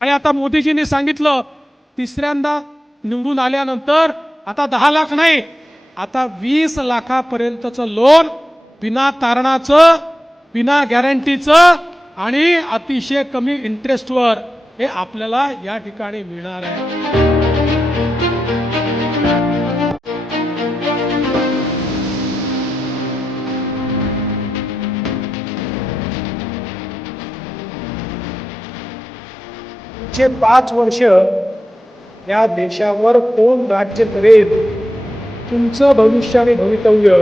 आणि आता मोदीजींनी सांगितलं तिसऱ्यांदा निवडून आल्यानंतर आता दहा लाख नाही आता वीस लाखापर्यंतचं लोन बिना तारणाचं बिना गॅरंटीचं आणि अतिशय कमी इंटरेस्टवर हे आपल्याला या ठिकाणी मिळणार आहे. चे पाच वर्ष या देशावर कोण राज्य करेल तुमचं भविष्य आणि भवितव्य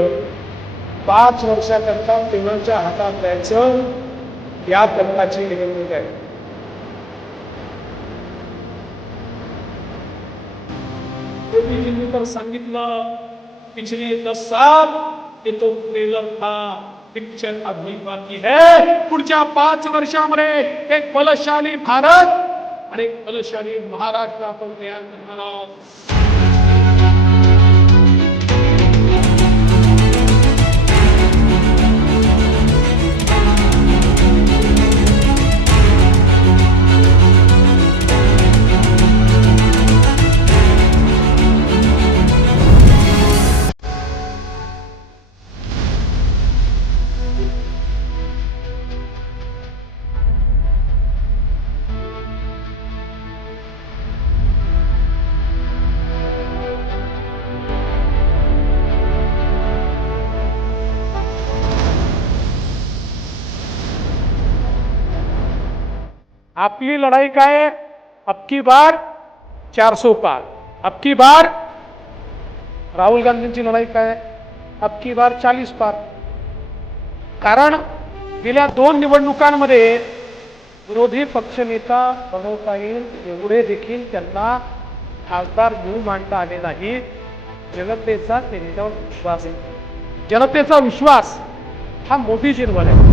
पाच वर्षाकरता कोणाच्या हातात द्यायचं या तंत्राची निवडणूक आहे. तर सांगितलं पिछले दस साल ये तो ट्रेलर था पिक्चर अभी बाकी है पुढच्या पाच वर्षामध्ये एक बलशाली भारत आणि महाराष्ट्र बलशाली आपली लढाई काय आहे अबकी बार चारसो पार। अबकी बार राहुल गांधींची लढाई काय आहे अबकी बार चाळीस पार। कारण गेल्या दोन निवडणुकांमध्ये विरोधी पक्षनेता बनवता येईल एवढे देखील त्यांना खासदार घेऊन मांडता आले नाही. जनतेचा त्यांच्यावर विश्वास आहे. जनतेचा विश्वास हा मोदीजींवर आहे.